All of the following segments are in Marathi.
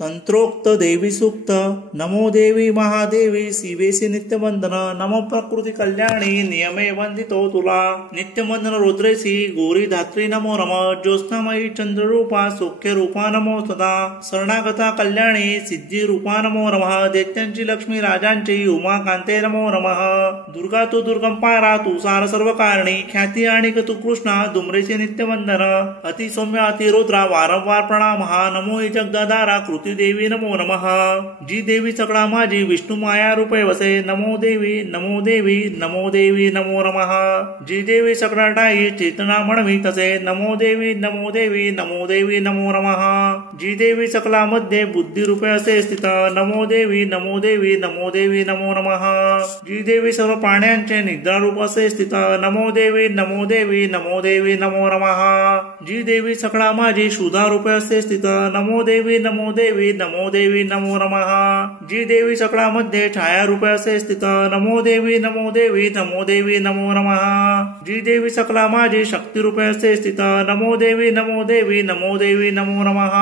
तंत्रोक्त देवी सूक्त। नमो देवी महादेवी शिवेशी नित्यवंदन। नमो प्रकृती कल्याणी नियमे वंदितो तुला। नित्यवंदन रुद्रेशी गौरी धात्री नमो नम। ज्योत्स्नामयी चंद्ररूपा सौख्य रूपा नमो सदा। शरणागता कल्याणी सिद्धी रूपा नमो नमः। दैत्यांची लक्ष्मी राजांची उमा कांते नमो नमः। दुर्गा तू दुर्गम पारा तू सार सर्व कारणी। ख्याती आणि तू कृष्णा दुमरेशी नित्यवंदन। अति सौम्य अति रुद्रा वारंवार प्रणाम। नमो जगदाधारा कृती देवी नमो नमः। जी देवी सकळा माझी विष्णू माया रूपे वसे। नमो देवी नमो देवी नमो देवी नमो नमः। जी देवी सकळा ठाई चेतना म्हणवी तसे। नमो देवी नमो देवी नमो देवी नमो नमः। जी देवी सकला मध्ये बुद्धी रूपे असे स्थित। नमो देवी नमो देवी नमो देवी नमो नमः। जी देवी सर्व प्राण्यांचे निद्रा रूप असे स्थित। नमो देवी नमो देवी नमो देवी नमो नमः। जी देवी सकळा माझी शुद्धा रूपे असे स्थित। नमो देवी नमो देवी नमो देवी नमो नमः। जी देवी सकळा मध्ये छाया रूपे असे स्थित। नमो देवी नमो देवी नमो देवी नमो नमः। जी देवी सकळा माझी शक्ती रूपे असे स्थित। नमो देवी नमो देवी नमो देवी नमो नमः।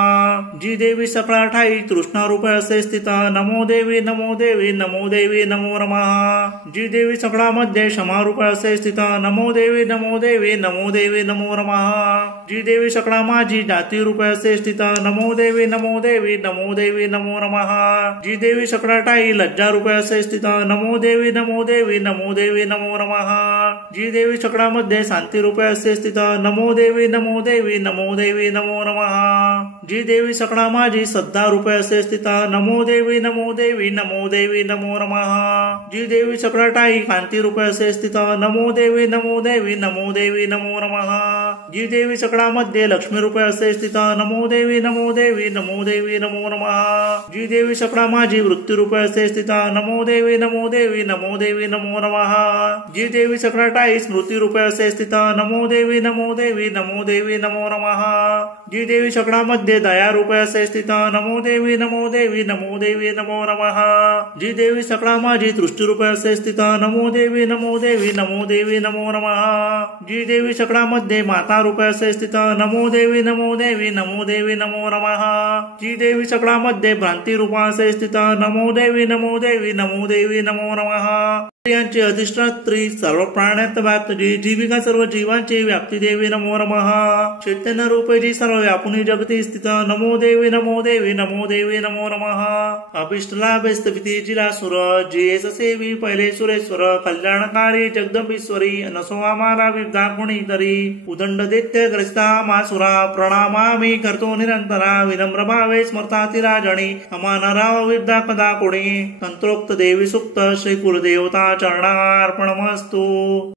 जी देवी सकळा ठाई तृष्णा रूपे असे स्थित। नमो देवी नमो देवी नमो देवी नमो नमः। जी देवी सकळा मध्ये क्षमा रूपे असे स्थित। नमो देवी नमो देवी नमो देवी नमो नमः। जी देवी सकळा माझी जाती रूपे असे स्थित। नमो देवी नमो देवी नमो देवी नमो नमः। जी देवी सकळा ठाई लज्जा रूपे असे स्थित। नमो देवी नमो देवी नमो देवी नमो नमः। जी देवी सकळा मध्ये शांती रूपे असे स्थित। नमो देवी नमो देवी नमो देवी नमो नमः। जी देवी सकळा माझी श्रद्धा रूपे असे स्थित। नमो देवी नमो देवी नमो देवी नमो नमः। जी देवी सकळा ठाई कांती रूपे असे स्थित। नमो देवी नमो देवी नमो देवी नमो नमः। जी देवी सकळा मध्ये लक्ष्मी रूपे असे स्थित। नमो देवी नमो देवी नमो देवी नमो नमः। जी देवी सकळा माझी वृत्ती रूपे असे स्थित। नमो देवी नमो देवी नमो देवी नमो नमः। जी देवी सकळा ठाई स्मृती रूपे असे स्थित। नमो देवी नमो देवी नमो देवी नमो नमः। जी देवी सकळा मध्ये दया रूपे असे स्थित। नमो देवी नमो देवी नमो देवी नमो नमः। जी देवी सकळा माझी दृष्टी रूपे असे स्थित। नमो देवी नमो देवी नमो देवी नमो नमः। जी देवी सकळा मध्ये माता रूपे असे स्थित। नमो देवी नमो देवी नमो देवी नमो नमः। जी देवी सकळा मध्ये भ्रांती रूपा असे स्थित। नमो देवी नमो देवी नमो देवी नमो नमः। यांची अधिष्ठात्री सर्व प्राण्यात व्याप्त जी जीविका सर्व जीवांची व्याप्ती देवी नमो नमः। चैतन्य रूपे जी सर्व व्यापुनी जगती स्थित। नमो देवी नमो देवी नमो देवी नमो नमः। अभिष्टलाभेस्तविती जिला सुर जेस सेवी पहिले सुरेश्वर। कल्याणकारी जगदंबेश्वरी नसो आम्हाला विद्या गुणीतरी। उदंड दैत्य ग्रस्ता मासुरा प्रणामामी करतो निरंतरा। विनम्र भावे स्मरताती राजणी अमानराव विद्या कदा कोणी। तंत्रोक्त देवी सूक्त श्री कुलदेवता चरणार्पणमस्तु।